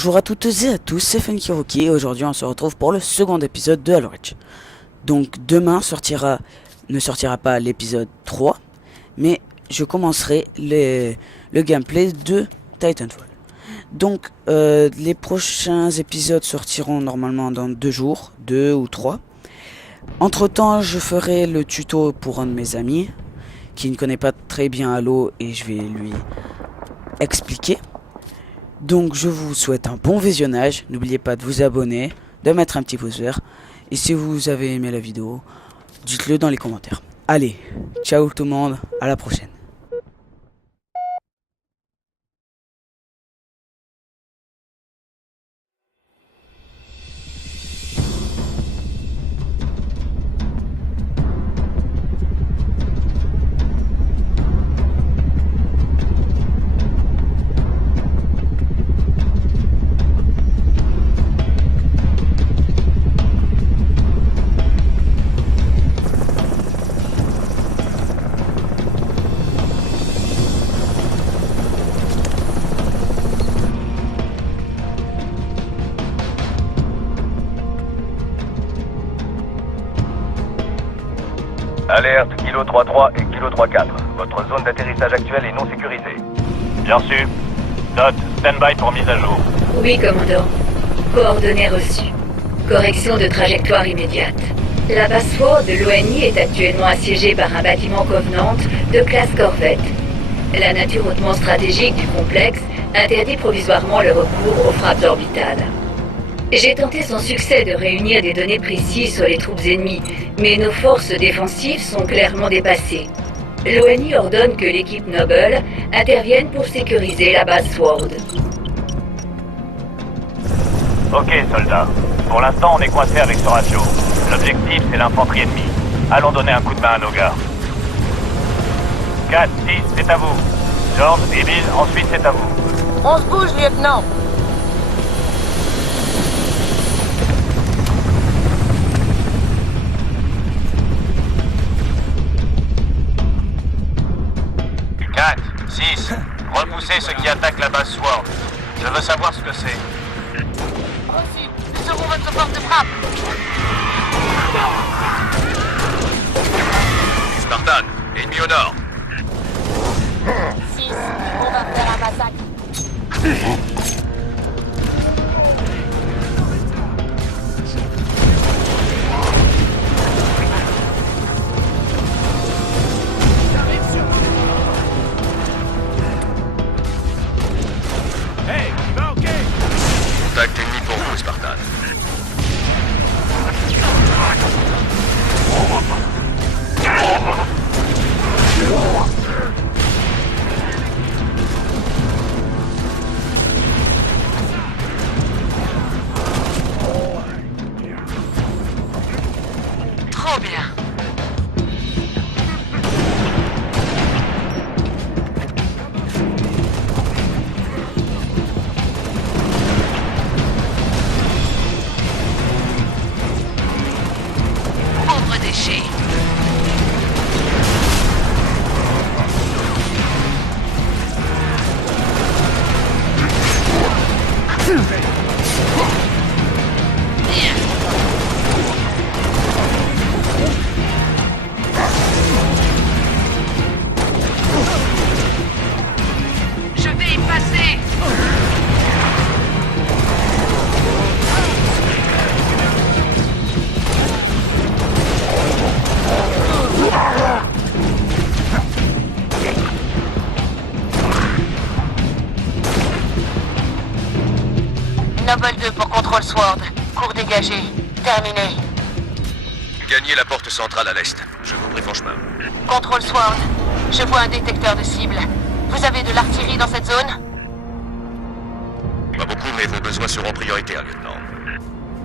Bonjour à toutes et à tous, c'est Funky et aujourd'hui on se retrouve pour le second épisode de Halo Reach. Donc demain ne sortira pas l'épisode 3, mais je commencerai le gameplay de Titanfall. Donc les prochains épisodes sortiront normalement dans 2 jours, 2 ou 3. Entre temps je ferai le tuto pour un de mes amis qui ne connaît pas très bien Halo et je vais lui expliquer. Donc je vous souhaite un bon visionnage, n'oubliez pas de vous abonner, de mettre un petit pouce vert, et si vous avez aimé la vidéo, dites-le dans les commentaires. Allez, ciao tout le monde, à la prochaine. Alerte, Kilo 3-3 et Kilo 3-4. Votre zone d'atterrissage actuelle est non sécurisée. Bien sûr. Note, stand-by pour mise à jour. Oui, commandant. Coordonnées reçues. Correction de trajectoire immédiate. La base forte de l'ONI est actuellement assiégée par un bâtiment Covenant de classe Corvette. La nature hautement stratégique du complexe interdit provisoirement le recours aux frappes orbitales. J'ai tenté sans succès de réunir des données précises sur les troupes ennemies, mais nos forces défensives sont clairement dépassées. L'ONI ordonne que l'équipe Noble intervienne pour sécuriser la base Sword. Ok, soldats. Pour l'instant, on est coincé avec ce ratio. L'objectif, c'est l'infanterie ennemie. Allons donner un coup de main à nos gars. 4, 6, c'est à vous. George et Bill, ensuite c'est à vous. On se bouge, lieutenant. Repoussez ceux qui attaquent la base Sword. Je veux savoir ce que c'est. Reçu. Nous serons votre force de frappe. Spartan, ennemi au nord. 6. On va faire un massacre. Contact ennemi pour vous, Spartan. Trop bien. Pauvre déchet. Je vais y passer. Noble 2 pour contrôle Sword. Cours dégagé. Terminé. Gagnez la porte centrale à l'est. Je vous prie franchement. Contrôle Sword. Je vois un détecteur de cible. Vous avez de l'artillerie dans cette zone? Pas beaucoup, mais vos besoins seront prioritaires, lieutenant.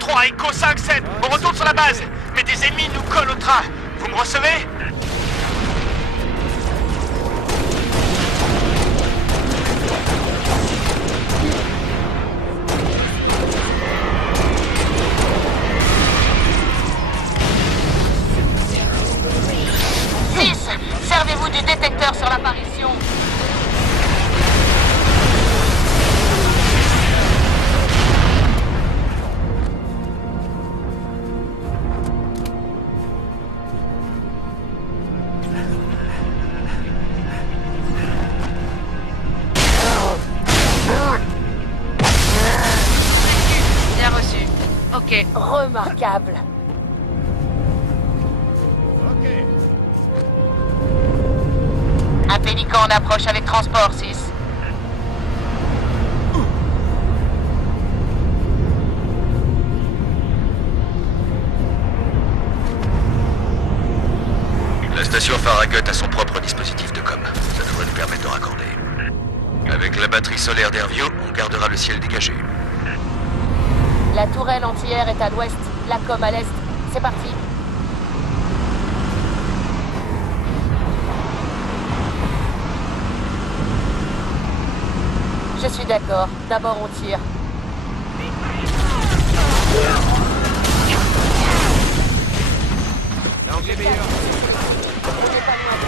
3 Echo 5-7, on retourne sur la base, mais des ennemis nous collent au train. Vous me recevez? Servez-vous du détecteur sur l'apparition. Ok. Remarquable. Ok. Un pélican en approche avec transport, 6. La station Farragut a son propre dispositif de com. Ça devrait nous permettre de raccorder. Avec la batterie solaire d'Airview, on gardera le ciel dégagé. La tourelle anti-air est à l'ouest, la com à l'est. C'est parti. Je suis d'accord. D'abord on tire. L'angle est meilleur. On n'est pas loin de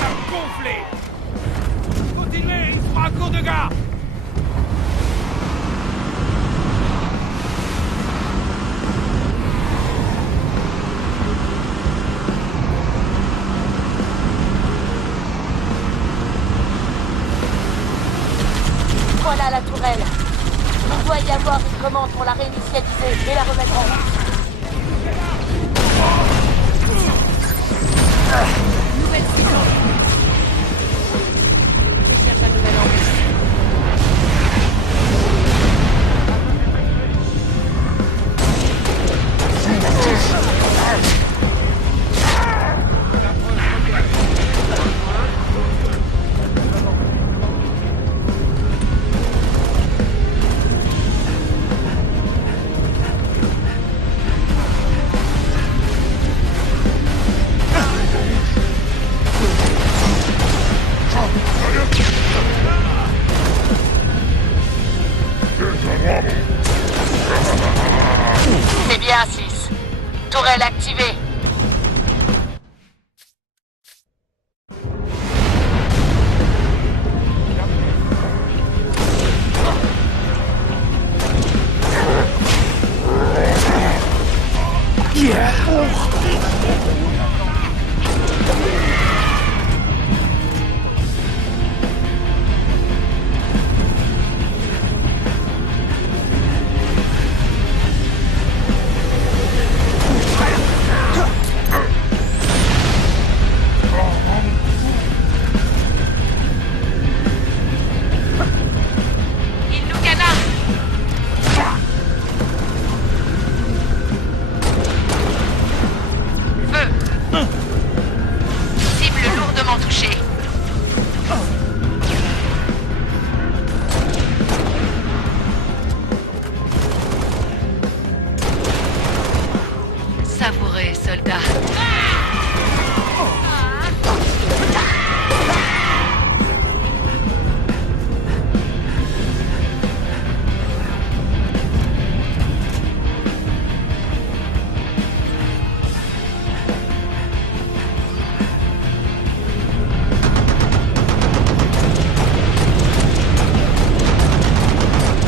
la Gonflé. Continuez, il sera à court de gare. Voilà la tourelle. Il doit y avoir une commande pour la réinitialiser et la remettre en route. Nouvelle cible. Je cherche un nouvel angle. C'est bien, 6. Tourelle activée. Il nous canarde. Feu. Cible lourdement touchée. Savourez, soldat.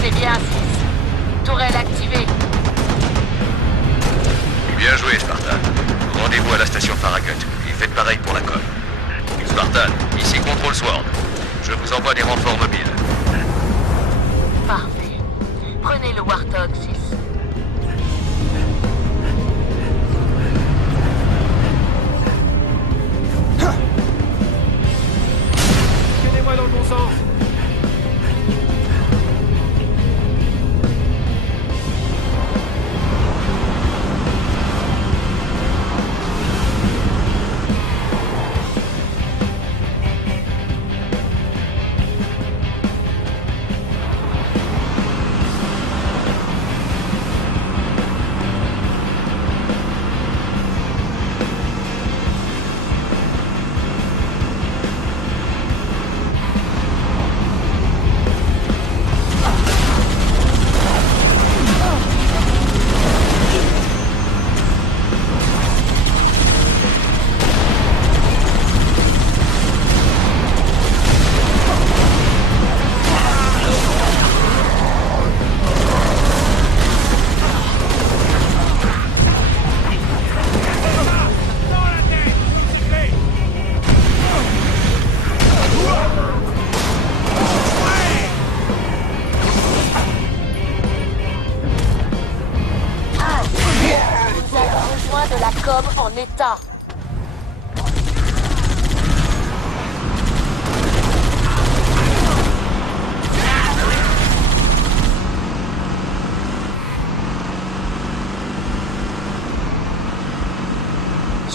C'est bien, 6. Tourelle activée. Bien joué, Spartan. Rendez-vous à la station Farragut. Et faites pareil pour la com. Spartan, ici Control Sword. Je vous envoie des renforts mobiles. Parfait. Prenez le Warthog, 6. Tenez-moi dans le bon sens.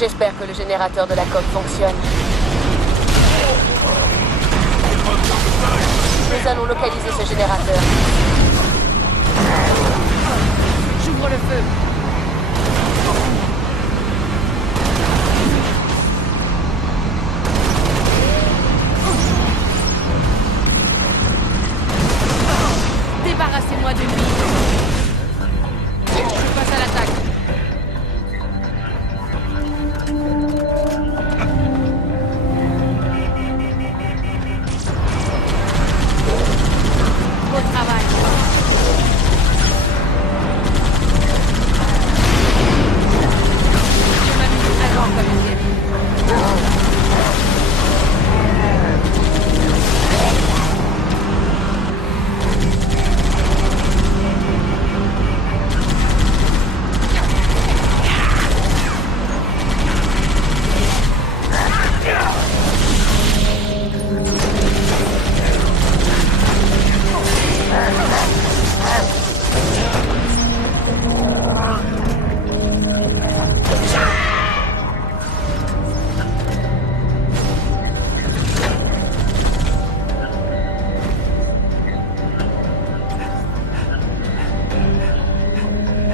J'espère que le générateur de la coque fonctionne. Nous allons localiser ce générateur. J'ouvre le feu. Débarrassez-moi de lui. Je passe à l'attaque. Bon travail. Je m'amuse très grand comme une série.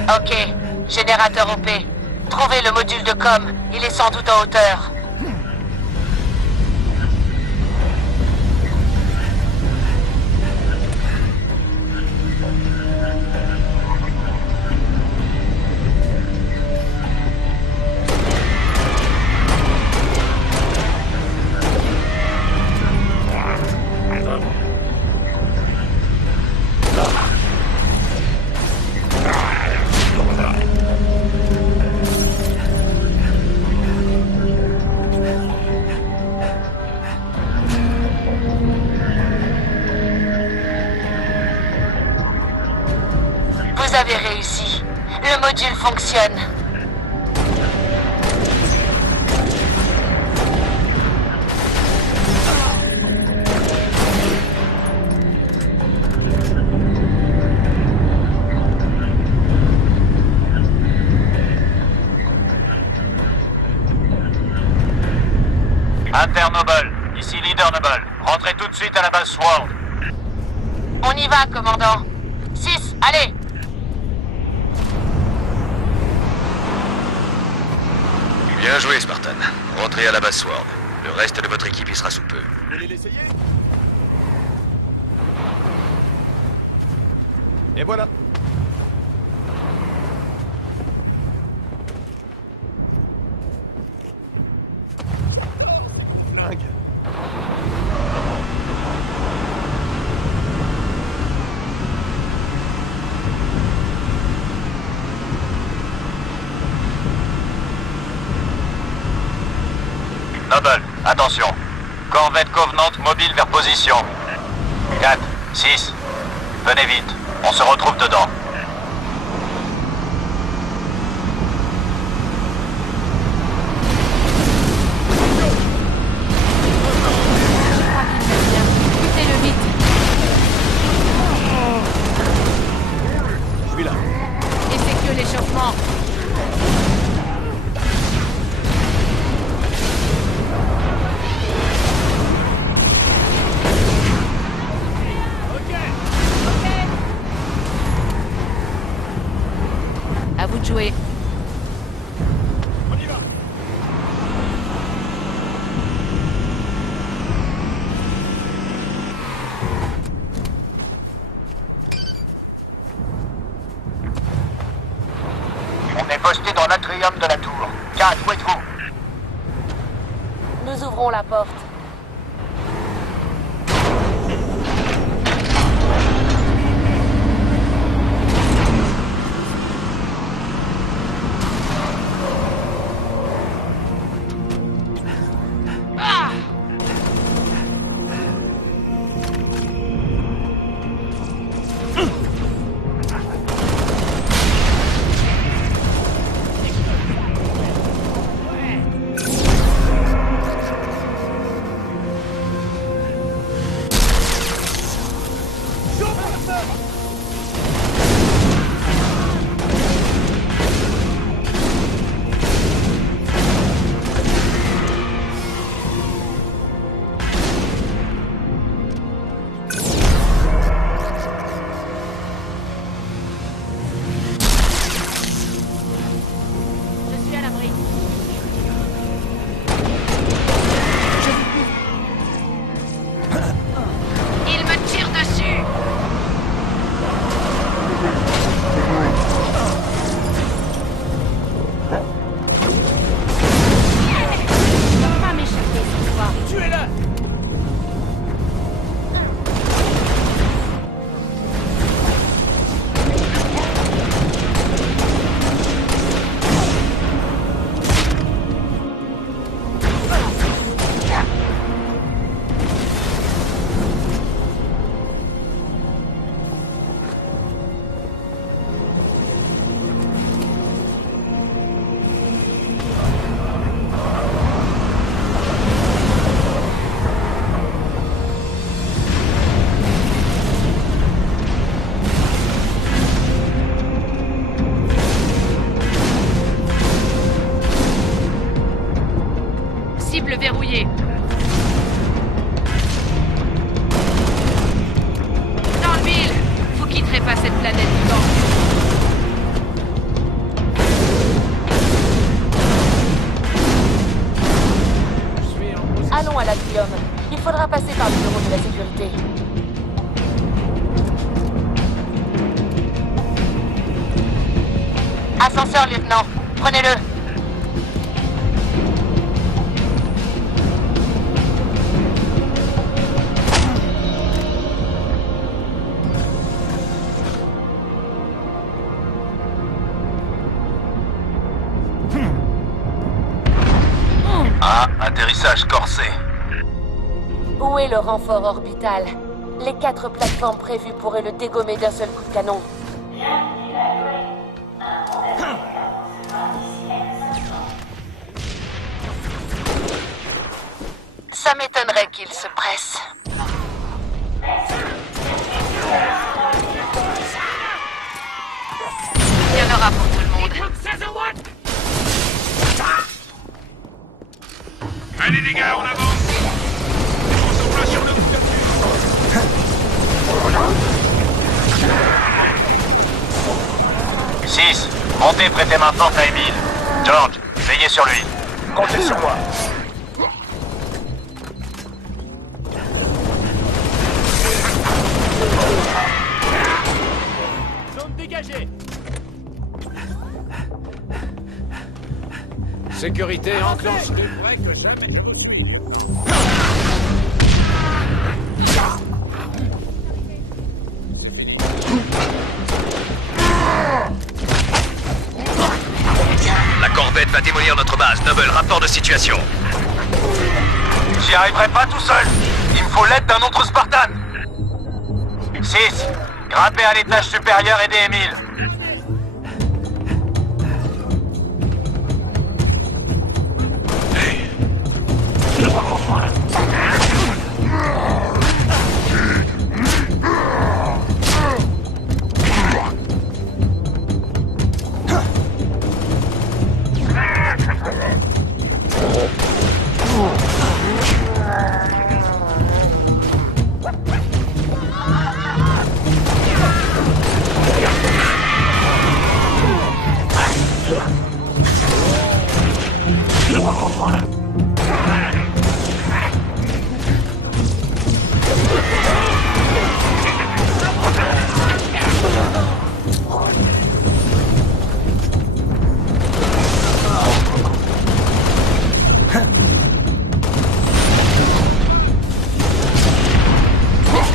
Ok, générateur OP. Trouvez le module de com, il est sans doute en hauteur. Vous avez réussi. Le module fonctionne. Internoble, ici Leader Noble. Rentrez tout de suite à la base Sword. On y va, commandant. 6, allez! Bien joué, Spartan. Rentrez à la base Sword. Le reste de votre équipe y sera sous peu. Vous voulez l'essayer? Et voilà. Dingue. Noble, attention. Corvette Covenant mobile vers position. 4, 6. Venez vite. On se retrouve dedans. Quittez-le vite. Je suis là. Effectuez l'échauffement. À vous de jouer. On y va. On est posté dans l'atrium de la tour. 4, où êtes-vous? Nous ouvrons la porte. à l'Atrium. Il faudra passer par le bureau de la sécurité. Ascenseur, lieutenant. Prenez-le. Ah, atterrissage corsé. Où est le renfort orbital? Les 4 plateformes prévues pourraient le dégommer d'un seul coup de canon. Ça m'étonnerait qu'il se presse. Il y en aura pour tout le monde. Allez les gars, on avance. Concentration de Six, montez, prêtez main forte à Emile. George, veillez sur lui. comptez sur moi. Zone dégagée. Sécurité enclenchée. Plus près que jamais. C'est fini. La corvette va démolir notre base. Noble, rapport de situation. J'y arriverai pas tout seul. Il me faut l'aide d'un autre Spartan. 6, grimpez à l'étage supérieur et aidez Emile.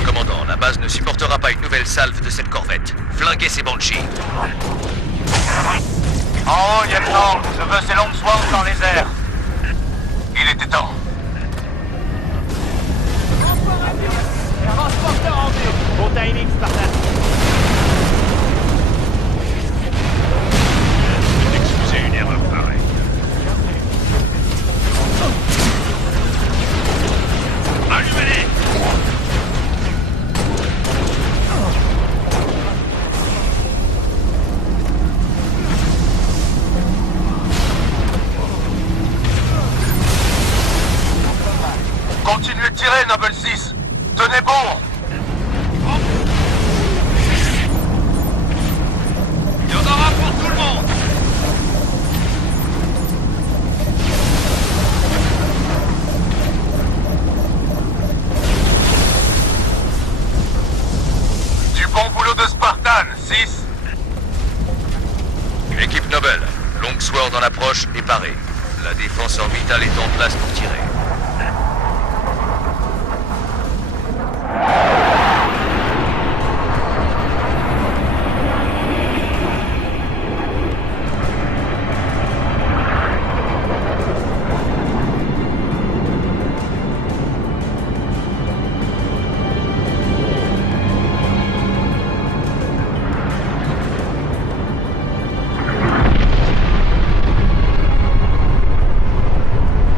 Commandant, la base ne supportera pas une nouvelle salve de cette corvette. Flinguez ces Banshees. En haut, lieutenant, je veux ces longues swarms dans les airs. Il était temps. Transporteur en vue. Bon timing, Spartan. Excusez une erreur pareille. Allumez-les. Continuez de tirer, Noble 6. Tenez bon. Il y en aura pour tout le monde. Du bon boulot de Spartan, 6. Équipe Noble, Longsword en approche et parée. La défense orbitale est en place pour tirer.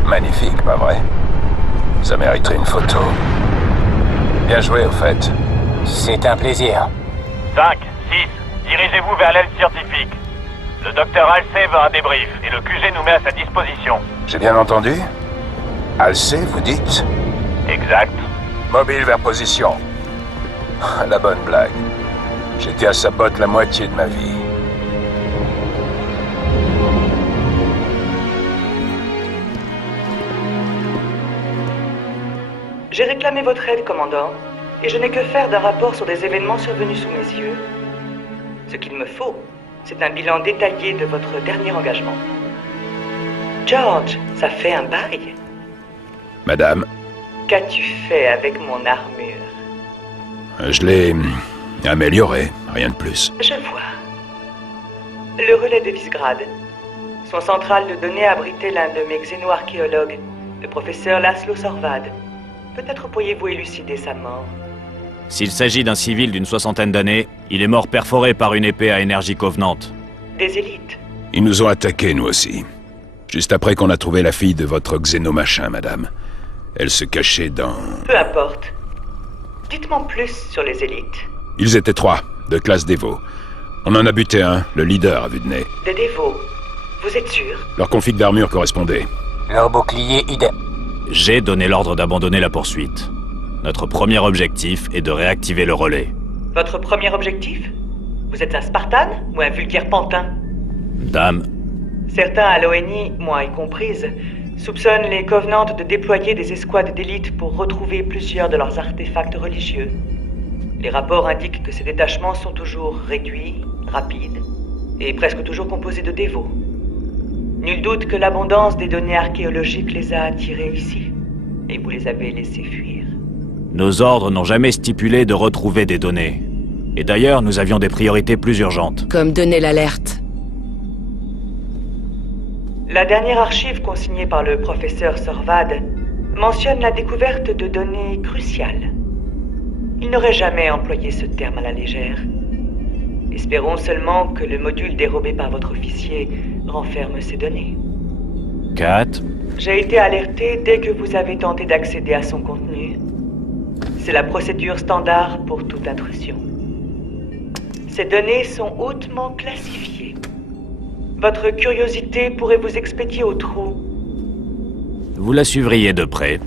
Magnifique, pas vrai? Ça mériterait une photo. Bien joué, au fait. C'est un plaisir. 5, 6, dirigez-vous vers l'aile scientifique. Le docteur Halsey veut un débrief et le QG nous met à sa disposition. J'ai bien entendu? Halsey, vous dites? Exact. Mobile vers position. La bonne blague. J'étais à sa botte la moitié de ma vie. J'ai réclamé votre aide, commandant, et je n'ai que faire d'un rapport sur des événements survenus sous mes yeux. Ce qu'il me faut, c'est un bilan détaillé de votre dernier engagement. George, ça fait un bail. Madame, Qu'as-tu fait avec mon armure? je l'ai améliorée, rien de plus. Je vois. Le relais de Visegrad. Son centrale de données abritait l'un de mes xénoarchéologues, le professeur Laszlo Sorvad. Peut-être pourriez-vous élucider sa mort. S'il s'agit d'un civil d'une 60aine d'années, il est mort perforé par une épée à énergie covenante. Des élites. Ils nous ont attaqués, nous aussi. Juste après qu'on a trouvé la fille de votre xénomachin, madame. Elle se cachait dans... Peu importe. Dites-moi plus sur les élites. Ils étaient 3, de classe Dévo. On en a buté un, le leader à vue de nez. Des dévots. Vous êtes sûr? Leur config d'armure correspondait. Leur bouclier idem. J'ai donné l'ordre d'abandonner la poursuite. Notre premier objectif est de réactiver le relais. Votre premier objectif? Vous êtes un Spartan ou un vulgaire pantin? Dame, Certains à l'ONI, moi y comprise, soupçonnent les Covenants de déployer des escouades d'élite pour retrouver plusieurs de leurs artefacts religieux. Les rapports indiquent que ces détachements sont toujours réduits, rapides, et presque toujours composés de dévots. Nul doute que l'abondance des données archéologiques les a attirés ici, et vous les avez laissés fuir. nos ordres n'ont jamais stipulé de retrouver des données. Et d'ailleurs, nous avions des priorités plus urgentes. Comme donner l'alerte. La dernière archive consignée par le professeur Sorvad mentionne la découverte de données cruciales. Il n'aurait jamais employé ce terme à la légère. Espérons seulement que le module dérobé par votre officier renferme ces données. Kat, J'ai été alerté dès que vous avez tenté d'accéder à son contenu. C'est la procédure standard pour toute intrusion. Ces données sont hautement classifiées. Votre curiosité pourrait vous expédier au trou. vous la suivriez de près.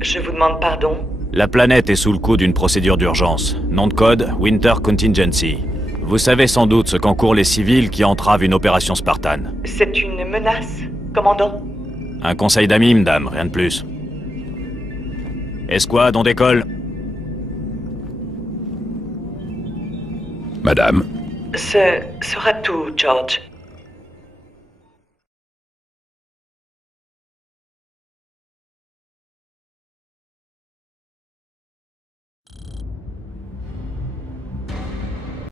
Je vous demande pardon. La planète est sous le coup d'une procédure d'urgence. Nom de code, Winter Contingency. Vous savez sans doute ce qu'encourent les civils qui entravent une opération Spartan. C'est une menace, commandant. Un conseil d'amis, madame, rien de plus. Escouade, on décolle. Madame, Ce sera tout, George.